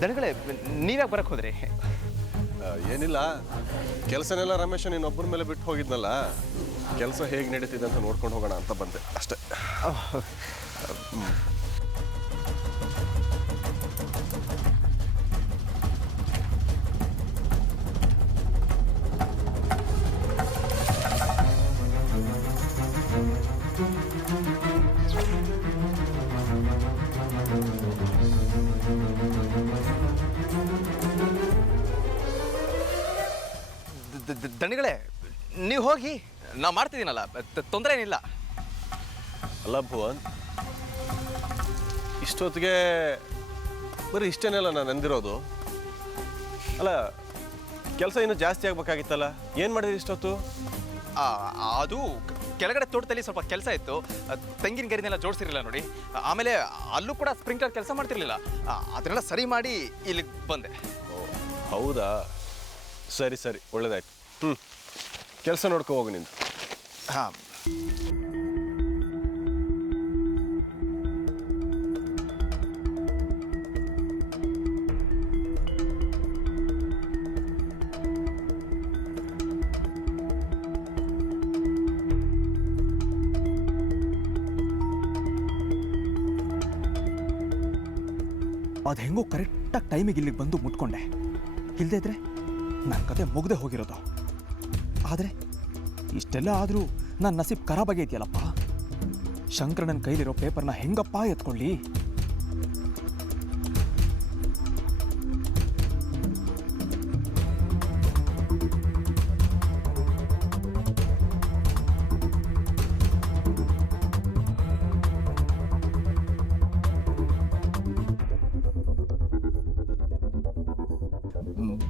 ದನಗಳೇ ನೀವ್ಯಾಕೆ ಬರಕ್ಕೆ ಹೋದ್ರಿ? ಏನಿಲ್ಲ, ಕೆಲಸನೆಲ್ಲ ರಮೇಶ ನೀನೊಬ್ಬರ ಮೇಲೆ ಬಿಟ್ಟು ಹೋಗಿದ್ನಲ್ಲ, ಕೆಲಸ ಹೇಗೆ ನಡೀತಿದೆ ಅಂತ ನೋಡ್ಕೊಂಡು ಹೋಗೋಣ ಅಂತ ಬಂದೆ ಅಷ್ಟೇ. ದಣಿಗಳೇ ನೀವು ಹೋಗಿ, ನಾವು ಮಾಡ್ತಿದ್ದೀನಲ್ಲ, ತೊಂದರೆ ಏನಿಲ್ಲ. ಅಲ್ಲ ಭುವನ್, ಇಷ್ಟೊತ್ತಿಗೆ ಬರೀ ಇಷ್ಟೇನೆಲ್ಲ ನಾನು ಅಂದಿರೋದು. ಅಲ್ಲ, ಕೆಲಸ ಇನ್ನೂ ಜಾಸ್ತಿ ಆಗ್ಬೇಕಾಗಿತ್ತಲ್ಲ, ಏನು ಮಾಡಿದ್ರಿ ಇಷ್ಟೊತ್ತು? ಅದು ಕೆಳಗಡೆ ತೋಟದಲ್ಲಿ ಸ್ವಲ್ಪ ಕೆಲಸ ಇತ್ತು, ತೆಂಗಿನ ಗರಿನೆಲ್ಲ ಜೋಡಿಸಿರಲಿಲ್ಲ ನೋಡಿ. ಆಮೇಲೆ ಅಲ್ಲೂ ಕೂಡ ಸ್ಪ್ರಿಂಕ್ಲರ್ ಕೆಲಸ ಮಾಡ್ತಿರ್ಲಿಲ್ಲ, ಅದನ್ನೆಲ್ಲ ಸರಿ ಮಾಡಿ ಇಲ್ಲಿಗೆ ಬಂದೆ. ಓ ಹೌದಾ, ಸರಿ ಸರಿ, ಒಳ್ಳೇದಾಯ್ತು. ಕೆಲಸ ನೋಡ್ಕೊ ಹೋಗು ನಿಂದು. ಹಾಂ. ಅದು ಹೆಂಗೋ ಕರೆಕ್ಟಾಗಿ ಟೈಮಿಗೆ ಇಲ್ಲಿಗೆ ಬಂದು ಮುಟ್ಕೊಂಡೆ. ಇಲ್ಲದೇ ಇದ್ರೆ ನನ್ನ ಕತೆ ಮುಗ್ದೆ ಹೋಗಿರೋದು. ಆದರೆ ಇಷ್ಟೆಲ್ಲ ಆದರೂ ನನ್ನ ನಸೀಬ್ ಖರಾಬಾಗೇ ಇದೆಯಲ್ಲಪ್ಪ. ಶಂಕರಣ್ಣನ ಕೈಲಿರೋ ಪೇಪರ್ನ ಹೆಂಗಪ್ಪ ಎತ್ಕೊಳ್ಳಿ?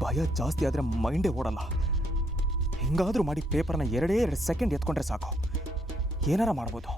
ಭಯ ಜಾಸ್ತಿ ಆದರೆ ಮೈಂಡೇ ಓಡಲ್ಲ. ಹೆಂಗಾದರೂ ಮಾಡಿ ಪೇಪರ್ನ 2 ಸೆಕೆಂಡ್ ಎತ್ಕೊಂಡ್ರೆ ಸಾಕು, ಏನಾರ ಮಾಡ್ಬೋದು.